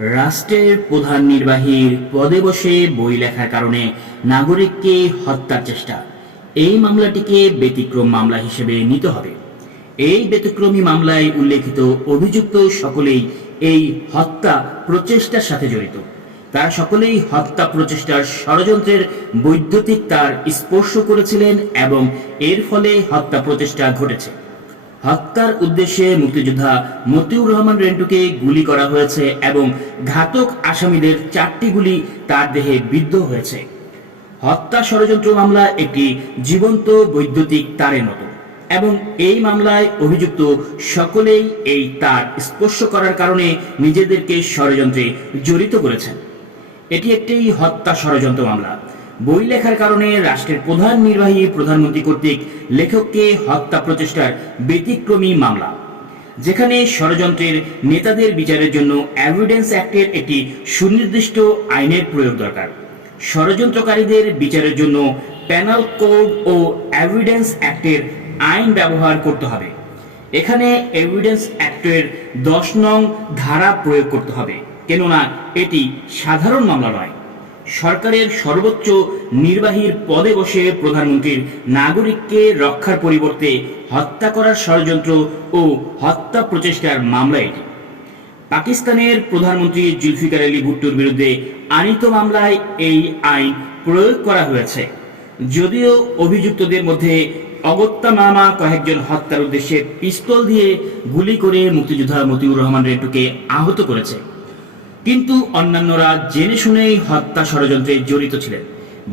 রাষ্ট্রের প্রধান নির্বাহীর পদে বসে বই লেখার কারণে নাগরিককে হত্যার চেষ্টা, এই মামলাটিকে ব্যতিক্রম মামলা হিসেবে নিতে হবে। এই ব্যতিক্রমী মামলায় উল্লেখিত অভিযুক্ত সকলেই এই হত্যা প্রচেষ্টার সাথে জড়িত। তারা সকলেই হত্যা প্রচেষ্টার ষড়যন্ত্রের বৈদ্যুতিক তার স্পর্শ করেছিলেন এবং এর ফলে হত্যা প্রচেষ্টা ঘটেছে। হত্যার উদ্দেশ্যে মুক্তিযোদ্ধা মতিউর রহমান রেন্টুকে গুলি করা হয়েছে এবং ঘাতক আসামিদের 4টি গুলি তার দেহে বিদ্ধ হয়েছে। হত্যা ষড়যন্ত্র মামলা একটি জীবন্ত বৈদ্যুতিক তারের মতো এবং এই মামলায় অভিযুক্ত সকলেই এই তার স্পর্শ করার কারণে নিজেদেরকে ষড়যন্ত্রে জড়িত করেছেন। এটি একটি হত্যা ষড়যন্ত্র মামলা। বই লেখার কারণে রাষ্ট্রের প্রধান নির্বাহী প্রধানমন্ত্রী কর্তৃক লেখককে হত্যা প্রচেষ্টার ব্যতিক্রমী মামলা, যেখানে ষড়যন্ত্রের নেতাদের বিচারের জন্য এভিডেন্স অ্যাক্টের একটি সুনির্দিষ্ট আইনের প্রয়োগ দরকার। ষড়যন্ত্রকারীদের বিচারের জন্য পেনাল কোড ও এভিডেন্স অ্যাক্টের আইন ব্যবহার করতে হবে। এখানে এভিডেন্স অ্যাক্টের 10 নং ধারা প্রয়োগ করতে হবে, কেননা এটি সাধারণ মামলা নয়। সরকারের সর্বোচ্চ নির্বাহীর পদে বসে প্রধানমন্ত্রীর নাগরিককে রক্ষার পরিবর্তে হত্যা করার ষড়যন্ত্র ও হত্যা প্রচেষ্টার মামলা এটি। পাকিস্তানের প্রধানমন্ত্রী জুলফিকার আলী ভুট্টোর বিরুদ্ধে আনীত মামলায় এই আইন প্রয়োগ করা হয়েছে। যদিও অভিযুক্তদের মধ্যে অগত্যা মামা কয়েকজন হত্যার উদ্দেশ্যে পিস্তল দিয়ে গুলি করে মুক্তিযোদ্ধা মতিউর রহমান রেন্টুকে আহত করেছে, কিন্তু অন্যান্যরা জেনে শুনেই হত্যা ষড়যন্ত্রে জড়িত ছিলেন,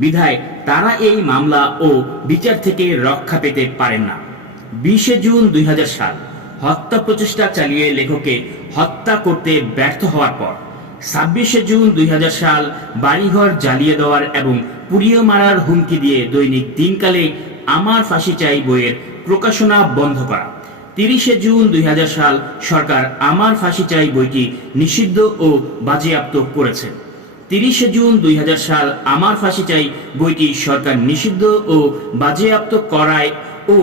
বিধায় তারা এই মামলা ও বিচার থেকে রক্ষা পেতে পারেন না। 20 জুন 2000 সাল হত্যা প্রচেষ্টা চালিয়ে লেখককে হত্যা করতে ব্যর্থ হওয়ার পর 26 জুন 2000 সাল বাড়িঘর জ্বালিয়ে দেওয়ার এবং পুড়িয়ে মারার হুমকি দিয়ে দৈনিক দিনকালে আমার ফাঁসি চাই বইয়ের প্রকাশনা বন্ধ করা। 30 জুন 2000 সাল সরকার আমার ফাঁসি চাই বইটি নিষিদ্ধ ও বাজেয়াপ্ত করেছে। 30 জুন 2000 সাল আমার ফাঁসি চাই বইটি সরকার নিষিদ্ধ ও বাজেয়াপ্ত করায় ও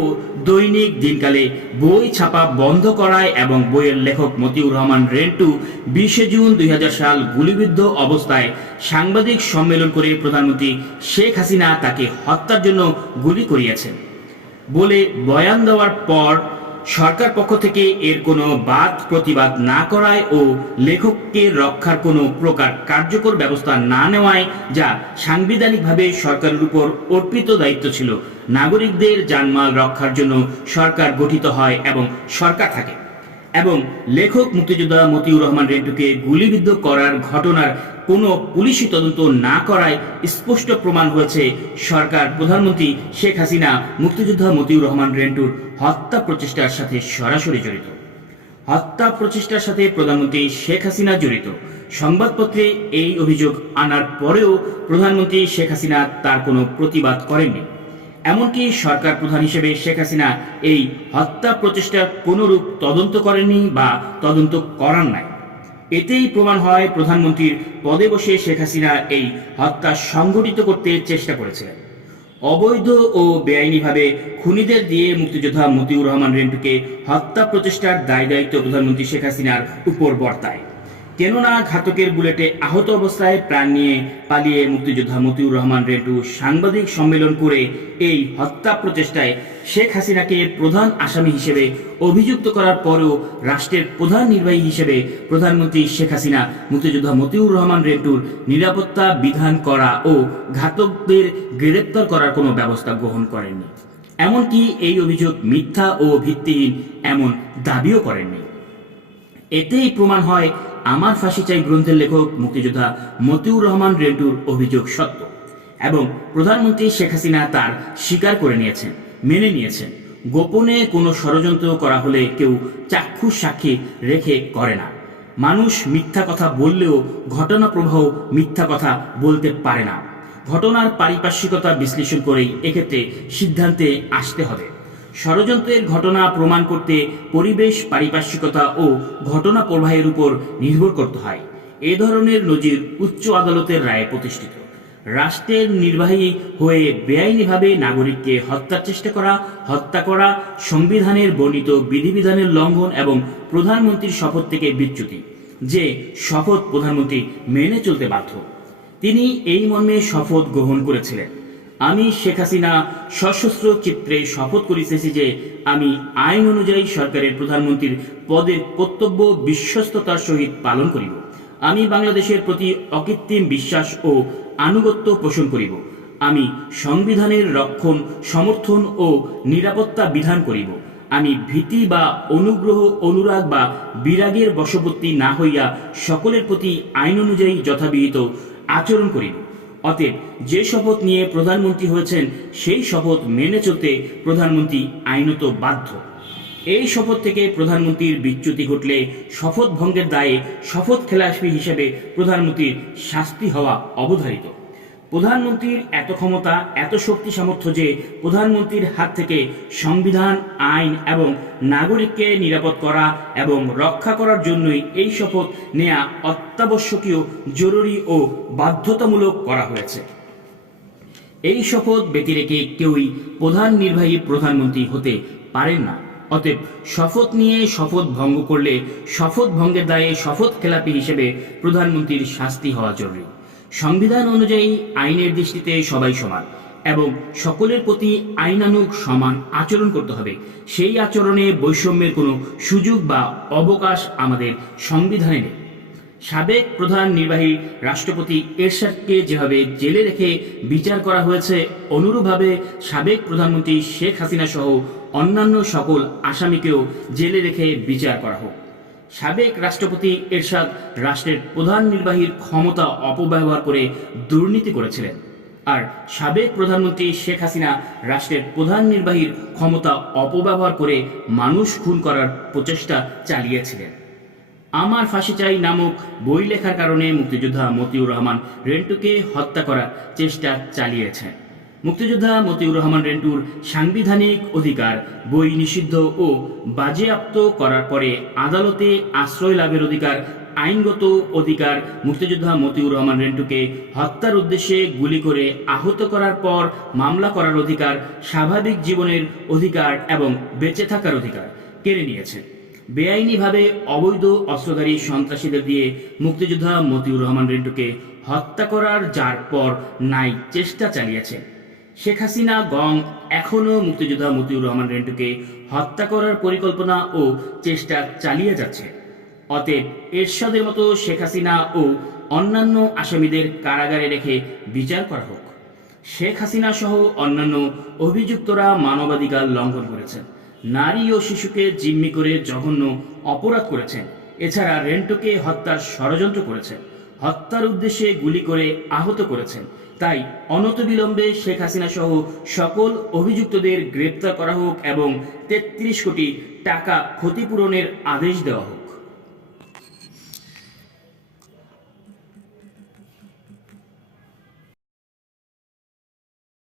দৈনিক দিনকালে বই ছাপা বন্ধ করায় এবং বইয়ের লেখক মতিউর রহমান রেন্টু 20 জুন 2000 সাল গুলিবিদ্ধ অবস্থায় সাংবাদিক সম্মেলন করে প্রধানমন্ত্রী শেখ হাসিনা তাকে হত্যার জন্য গুলি করিয়েছেন বলে বয়ান দেওয়ার পর সরকার পক্ষ থেকে এর কোনো বাদ প্রতিবাদ না করায় ও লেখককে রক্ষার কোনো প্রকার কার্যকর ব্যবস্থা না নেওয়ায়, যা সাংবিধানিকভাবে সরকারের উপর অর্পিত দায়িত্ব ছিল, নাগরিকদের জানমাল রক্ষার জন্য সরকার গঠিত হয় এবং সরকার থাকে, এবং লেখক মুক্তিযোদ্ধা মতিউর রহমান রেন্টুকে গুলিবিদ্ধ করার ঘটনার কোনো পুলিশি তদন্ত না করায় স্পষ্ট প্রমাণ হয়েছে সরকার প্রধানমন্ত্রী শেখ হাসিনা মুক্তিযোদ্ধা মতিউর রহমান রেন্টুর হত্যা প্রচেষ্টার সাথে সরাসরি জড়িত। হত্যা প্রচেষ্টার সাথে প্রধানমন্ত্রী শেখ হাসিনা জড়িত সংবাদপত্রে এই অভিযোগ আনার পরেও প্রধানমন্ত্রী শেখ হাসিনা তার কোনো প্রতিবাদ করেননি। এমনকি সরকার প্রধান হিসেবে শেখ হাসিনা এই হত্যা প্রচেষ্টার কোনরূপ তদন্ত করেননি বা তদন্ত করান নাই। এতেই প্রমাণ হয় প্রধানমন্ত্রীর পদে বসে শেখ হাসিনা এই হত্যা সংগঠিত করতে চেষ্টা করেছিলেন। অবৈধ ও বেআইনিভাবে খুনিদের দিয়ে মুক্তিযোদ্ধা মতিউর রহমান রেন্টুকে হত্যা প্রচেষ্টার দায় দায়িত্ব প্রধানমন্ত্রী শেখ হাসিনার উপর বর্তায়, কেননা ঘাতকের বুলেটে আহত অবস্থায় প্রাণ নিয়ে পালিয়ে মুক্তিযোদ্ধা মতিউর রহমান রেন্টু সাংবাদিক সম্মেলন করে এই হত্যা প্রচেষ্টায় শেখ হাসিনাকে প্রধান আসামি হিসেবে অভিযুক্ত করার পরেও রাষ্ট্রের প্রধান নির্বাহী হিসেবে প্রধানমন্ত্রী শেখ হাসিনা মুক্তিযোদ্ধা মতিউর রহমান রেন্টুর নিরাপত্তা বিধান করা ও ঘাতকদের গ্রেপ্তার করার কোনো ব্যবস্থা গ্রহণ করেননি। এমনকি এই অভিযোগ মিথ্যা ও ভিত্তিহীন এমন দাবিও করেননি। এতেই প্রমাণ হয় আমার ফাঁসি চাই গ্রন্থের লেখক মুক্তিযোদ্ধা মতিউর রহমান রেন্টুর অভিযোগ সত্য, এবং প্রধানমন্ত্রী শেখ হাসিনা তার স্বীকার করে নিয়েছেন, মেনে নিয়েছেন। গোপনে কোনো ষড়যন্ত্র করা হলে কেউ চাক্ষুষ সাক্ষী রেখে করে না। মানুষ মিথ্যা কথা বললেও ঘটনা প্রবাহ মিথ্যা কথা বলতে পারে না। ঘটনার পারিপার্শ্বিকতা বিশ্লেষণ করেই এক্ষেত্রে সিদ্ধান্তে আসতে হবে। ষড়যন্ত্রের ঘটনা প্রমাণ করতে পরিবেশ, পারিপার্শ্বিকতা ও ঘটনা প্রবাহের উপর নির্ভর করতে হয়। এ ধরনের নজির উচ্চ আদালতের রায়ে প্রতিষ্ঠিত। রাষ্ট্রের নির্বাহী হয়ে বেআইনিভাবে নাগরিককে হত্যার চেষ্টা করা, হত্যা করা সংবিধানের বর্ণিত বিধিবিধানের লঙ্ঘন এবং প্রধানমন্ত্রীর শপথ থেকে বিচ্যুতি। যে শপথ প্রধানমন্ত্রী মেনে চলতে বাধ্য। তিনি এই মর্মে শপথ গ্রহণ করেছিলেন, আমি শেখ হাসিনা সশস্ত্র চিত্রে শপথ করিতেছি যে আমি আইন অনুযায়ী সরকারের প্রধানমন্ত্রীর পদের কর্তব্য বিশ্বস্ততার সহিত পালন করিব। আমি বাংলাদেশের প্রতি অকৃত্রিম বিশ্বাস ও আনুগত্য পোষণ করিব। আমি সংবিধানের রক্ষণ, সমর্থন ও নিরাপত্তা বিধান করিব। আমি ভীতি বা অনুগ্রহ, অনুরাগ বা বিরাগের বশবর্তী না হইয়া সকলের প্রতি আইন অনুযায়ী যথাবিহিত আচরণ করিব। অতএব যে শপথ নিয়ে প্রধানমন্ত্রী হয়েছেন সেই শপথ মেনে চলতে প্রধানমন্ত্রী আইনত বাধ্য। এই শপথ থেকে প্রধানমন্ত্রীর বিচ্যুতি ঘটলে শপথ ভঙ্গের দায়ে শপথ খেলাপি হিসেবে প্রধানমন্ত্রীর শাস্তি হওয়া অবধারিত। প্রধানমন্ত্রীর এত ক্ষমতা, এত শক্তি সামর্থ্য যে প্রধানমন্ত্রীর হাত থেকে সংবিধান, আইন এবং নাগরিককে নিরাপদ করা এবং রক্ষা করার জন্যই এই শপথ নেওয়া অত্যাবশ্যকীয়, জরুরি ও বাধ্যতামূলক করা হয়েছে। এই শপথ ব্যতি রেখে কেউই প্রধান নির্বাহী প্রধানমন্ত্রী হতে পারেন না। অতএব শপথ নিয়ে শপথ ভঙ্গ করলে শপথ ভঙ্গের দায়ে শপথ খেলাপি হিসেবে প্রধানমন্ত্রীর শাস্তি হওয়া জরুরি। সংবিধান অনুযায়ী আইনের দৃষ্টিতে সবাই সমান এবং সকলের প্রতি আইনানুগ সমান আচরণ করতে হবে। সেই আচরণে বৈষম্যের কোনো সুযোগ বা অবকাশ আমাদের সংবিধানে নেই। সাবেক প্রধান নির্বাহী রাষ্ট্রপতি এরশাদকে যেভাবে জেলে রেখে বিচার করা হয়েছে, অনুরূপভাবে সাবেক প্রধানমন্ত্রী শেখ হাসিনা সহ অন্যান্য সকল আসামিকেও জেলে রেখে বিচার করা হোক। সাবেক রাষ্ট্রপতি এরশাদ রাষ্ট্রের প্রধান নির্বাহীর ক্ষমতা অপব্যবহার করে দুর্নীতি করেছিলেন, আর সাবেক প্রধানমন্ত্রী শেখ হাসিনা রাষ্ট্রের প্রধান নির্বাহীর ক্ষমতা অপব্যবহার করে মানুষ খুন করার প্রচেষ্টা চালিয়েছিলেন। আমার ফাঁসি চাই নামক বই লেখার কারণে মুক্তিযোদ্ধা মতিউর রহমান রেন্টুকে হত্যা করার চেষ্টা চালিয়েছেন। মুক্তিযোদ্ধা মতিউর রহমান রেন্টুর সাংবিধানিক অধিকার বই নিষিদ্ধ ও বাজেয়াপ্ত করার পরে আদালতে আশ্রয় লাভের অধিকার, আইনগত অধিকার, মুক্তিযোদ্ধা মতিউর রহমান রেন্টুকে হত্যার উদ্দেশ্যে গুলি করে আহত করার পর মামলা করার অধিকার, স্বাভাবিক জীবনের অধিকার এবং বেঁচে থাকার অধিকার কেড়ে নিয়েছে। বেআইনিভাবে অবৈধ অস্ত্রধারী সন্ত্রাসীদের দিয়ে মুক্তিযোদ্ধা মতিউর রহমান রেন্টুকে হত্যা করার যার পর নাই চেষ্টা চালিয়েছে। শেখ হাসিনা গং এখনও মুক্তিযোদ্ধা মতিউর রহমান রেন্টুকে হত্যা করার পরিকল্পনা ও চেষ্টা চালিয়ে যাচ্ছে। অতএব এরশাদের মতো শেখ হাসিনা ও অন্যান্য আসামিদের কারাগারে রেখে বিচার করা হোক। শেখ হাসিনা সহ অন্যান্য অভিযুক্তরা মানবাধিকার লঙ্ঘন করেছেন, নারী ও শিশুকে জিম্মি করে জঘন্য অপরাধ করেছেন। এছাড়া রেন্টুকে হত্যার ষড়যন্ত্র করেছেন, হত্যার উদ্দেশ্যে গুলি করে আহত করেছেন। তাই অনতিবিলম্বে শেখ হাসিনা সহ সকল অভিযুক্তদের গ্রেপ্তার করা হোক এবং 33 কোটি টাকা ক্ষতিপূরণের আদেশ দেওয়া হোক।